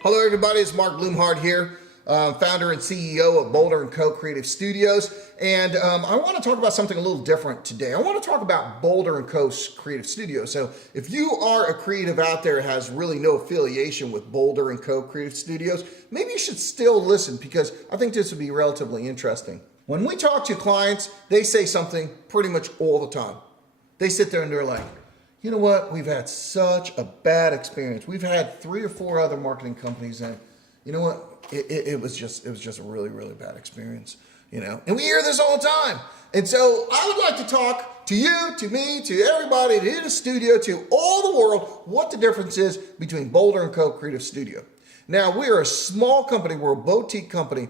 Hello everybody, it's Mark Blumhardt here, founder and CEO of Boulder & Co. Creative Studios. And I want to talk about something a little different today. I want to talk about Boulder & Co. Creative Studios. So if you are a creative out there who has really no affiliation with Boulder & Co. Creative Studios, maybe you should still listen because I think this would be relatively interesting. When we talk to clients, they say something pretty much all the time. They sit there and they're like, you know what, we've had such a bad experience. We've had 3 or 4 other marketing companies, and you know what, it was just a really, really bad experience, you know? And we hear this all the time. And so I would like to talk to you, to me, to everybody, to the studio, to all the world, what the difference is between Boulder & Co. Creative Studio. Now, we are a small company, we're a boutique company,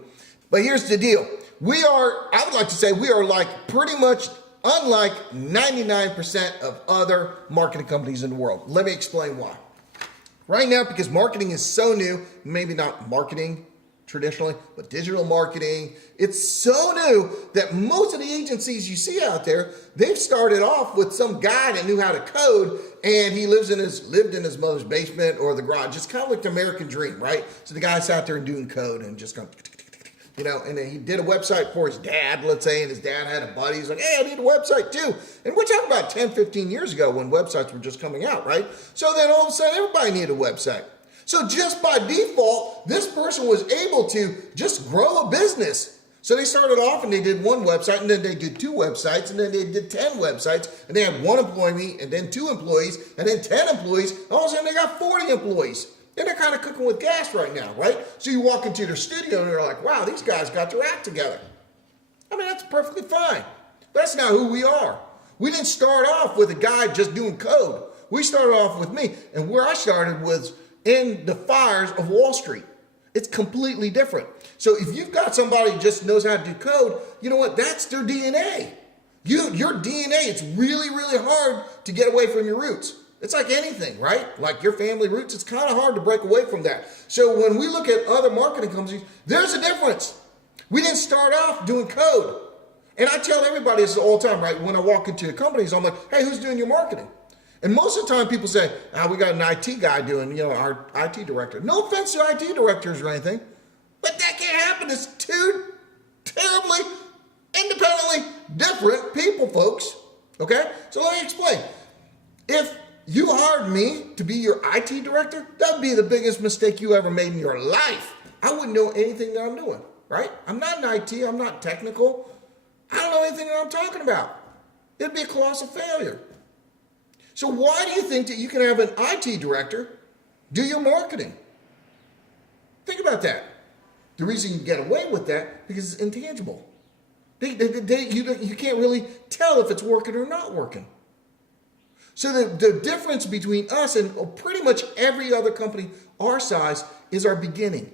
but here's the deal. I would like to say we are like pretty much unlike 99% of other marketing companies in the world. Let me explain why. Right now, because marketing is so new, maybe not marketing traditionally, but digital marketing, it's so new that most of the agencies you see out there, they've started off with some guy that knew how to code and he lived in his mother's basement or the garage. It's kind of like the American dream, right? So the guy sat there and doing code and just going, you know, and then he did a website for his dad, let's say, and his dad had a buddy. He's like, hey, I need a website too. And we're talking about 10, 15 years ago when websites were just coming out, right? So then all of a sudden, everybody needed a website. So just by default, this person was able to just grow a business. So they started off and they did 1 website, and then they did 2 websites, and then they did 10 websites, and they had 1 employee, and then 2 employees, and then 10 employees. All of a sudden, they got 40 employees. And they're kind of cooking with gas right now, right? So you walk into their studio and they're like, wow, these guys got their act together. I mean, that's perfectly fine. But that's not who we are. We didn't start off with a guy just doing code. We started off with me. And where I started was in the fires of Wall Street. It's completely different. So if you've got somebody who just knows how to do code, you know what? That's their DNA. Your DNA, it's really, really hard to get away from your roots. It's like anything, right? Like your family roots, it's kind of hard to break away from that. So when we look at other marketing companies, there's a difference. We didn't start off doing code. And I tell everybody this all the time, right? When I walk into companies, I'm like, hey, who's doing your marketing? And most of the time people say, we got an IT guy doing, you know, our IT director. No offense to IT directors or anything, but that can't happen. It's 2 terribly, independently different people, folks. Okay? So let me explain. If you hired me to be your IT director, that would be the biggest mistake you ever made in your life. I wouldn't know anything that I'm doing, right? I'm not in IT, I'm not technical. I don't know anything that I'm talking about. It'd be a colossal failure. So why do you think that you can have an IT director do your marketing? Think about that. The reason you get away with that because it's intangible. You can't really tell if it's working or not working. So the difference between us and pretty much every other company our size is our beginning.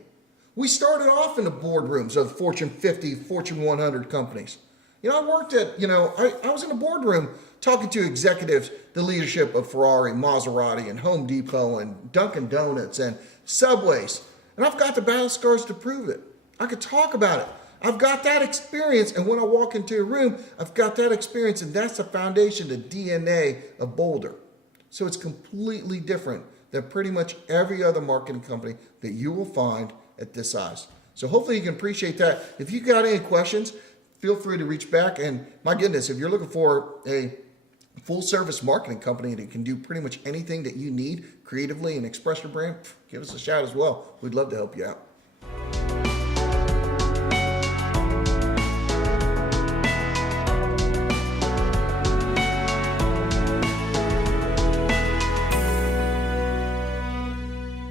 We started off in the boardrooms of Fortune 50, Fortune 100 companies. You know, I was in a boardroom talking to executives, the leadership of Ferrari, Maserati, and Home Depot, and Dunkin' Donuts, and Subways. And I've got the battle scars to prove it. I could talk about it. I've got that experience, and when I walk into a room, I've got that experience, and that's the foundation, the DNA of Boulder. So it's completely different than pretty much every other marketing company that you will find at this size. So hopefully you can appreciate that. If you got any questions, feel free to reach back. And my goodness, if you're looking for a full-service marketing company that can do pretty much anything that you need creatively and express your brand, give us a shout as well. We'd love to help you out.